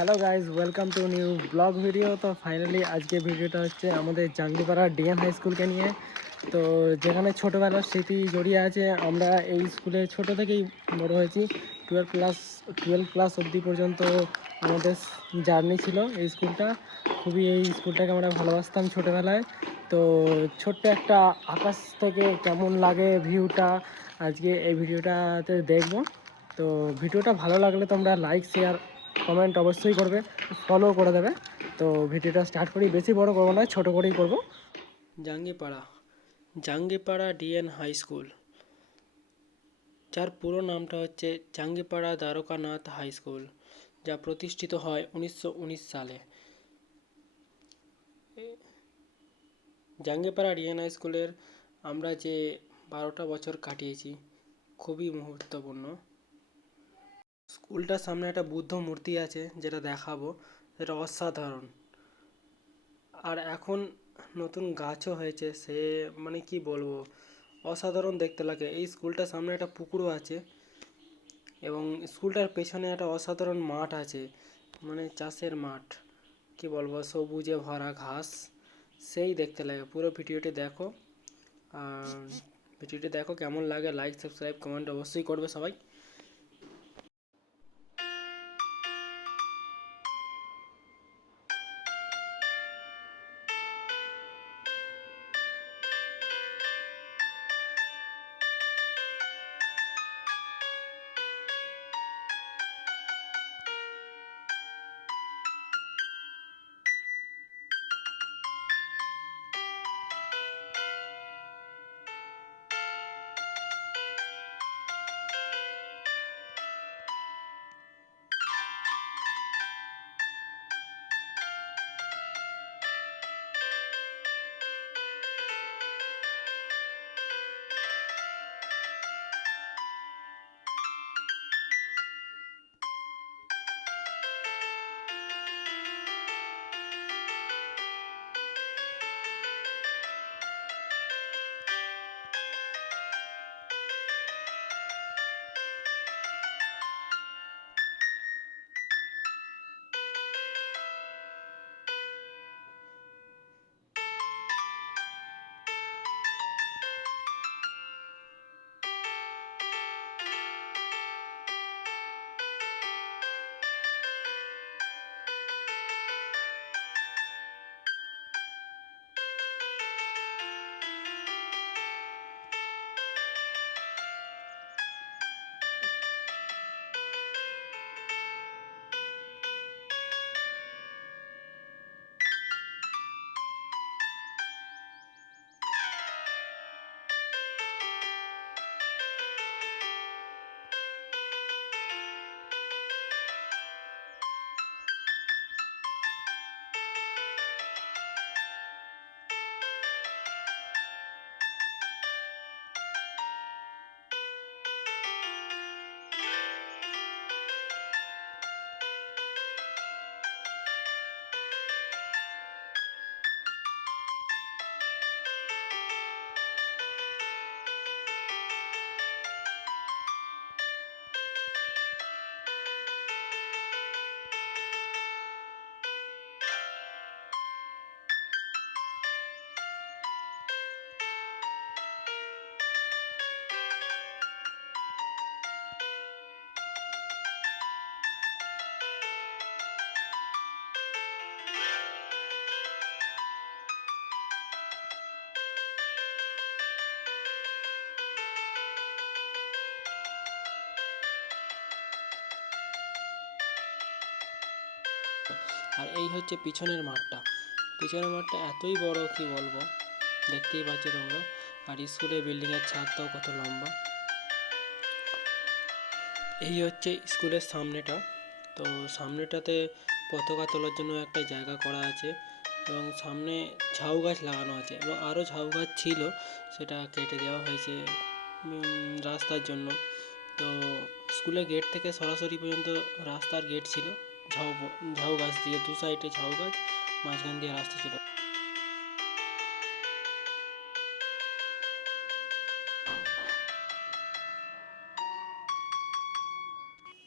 Hello guys, welcome to new blog video. তো finally আজকে ভিডিওটা হচ্ছে আমাদের জাঙ্গিপাড়া ডিএন হাই স্কুলকে নিয়ে। তো যেখানে ছোটোবেলার স্মৃতি জড়িয়ে আছে। আমরা এই স্কুলে ছোটো থেকেই বড়ো হয়েছি। টুয়েলভ ক্লাস অবধি পর্যন্ত আমাদের জার্নি ছিল এই স্কুলটা। এই স্কুলটাকে আমরা ভালোবাসতাম ছোটোবেলায়। তো ছোট্ট একটা আকাশ থেকে কেমন লাগে ভিউটা, আজকে এই ভিডিওটাতে দেখব। তো ভিডিওটা ভালো লাগলে তোমরা লাইক, শেয়ার, কমেন্ট অবশ্যই করবে, ফলো করে দেবে। তো ভিডিওটা স্টার্ট করি, বেশি বড় করবো না, ছোটো করেই করবো। জাঙ্গিপাড়া ডিএন হাই স্কুল, যার পুরো নামটা হচ্ছে জাঙ্গিপাড়া দ্বারকানাথ হাই স্কুল, যা প্রতিষ্ঠিত হয় 1919 সালে। জাঙ্গিপাড়া ডিএন হাই স্কুলের আমরা যে 12টা বছর কাটিয়েছি খুবই মুহূর্তপূর্ণ। স্কুলটার সামনে একটা বুদ্ধ মূর্তি আছে, যেটা দেখাবো, যেটা অসাধারণ। আর এখন নতুন গাছও হয়েছে, সে মানে কি বলবো, অসাধারণ দেখতে লাগে। এই স্কুলটার সামনে একটা পুকুরও আছে এবং স্কুলটার পেছনে একটা অসাধারণ মাঠ আছে, মানে চাষের মাঠ। কি বলবো, সবুজে ভরা ঘাস, সেই দেখতে লাগে। পুরো ভিডিওটি দেখো, আর ভিডিওটি দেখো কেমন লাগে, লাইক, সাবস্ক্রাইব, কমেন্ট অবশ্যই করবে সবাই। আর এই হচ্ছে পিছনের মাঠটা। পিছনের মাঠটা এতই বড়, কি বলবো, দেখতেই পাচ্ছ তোমরা। আর স্কুলের বিল্ডিংয়ের ছাদটাও কত লম্বা। এই হচ্ছে স্কুলের সামনেটা। তো সামনেটাতে পতাকা তোলার জন্য একটা জায়গা করা আছে এবং সামনে ঝাউ গাছ লাগানো আছে এবং আরও ঝাউ গাছ ছিল, সেটা কেটে দেওয়া হয়েছে রাস্তার জন্য। তো স্কুলের গেট থেকে সরাসরি পর্যন্ত রাস্তার গেট ছিল ঝাউ ঝাউ গাছ দিয়ে, দু সাইডে ঝাউ গাছ, মাঝখান দিয়ে রাস্তা ছিল।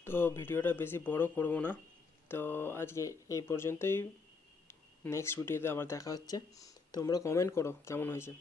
তো ভিডিওটা বেশি বড় করব না, তো আজকে এই পর্যন্তই, নেক্সট ভিডিওতে আবার দেখা হচ্ছে। তোমরা কমেন্ট করো কেমন হয়েছে।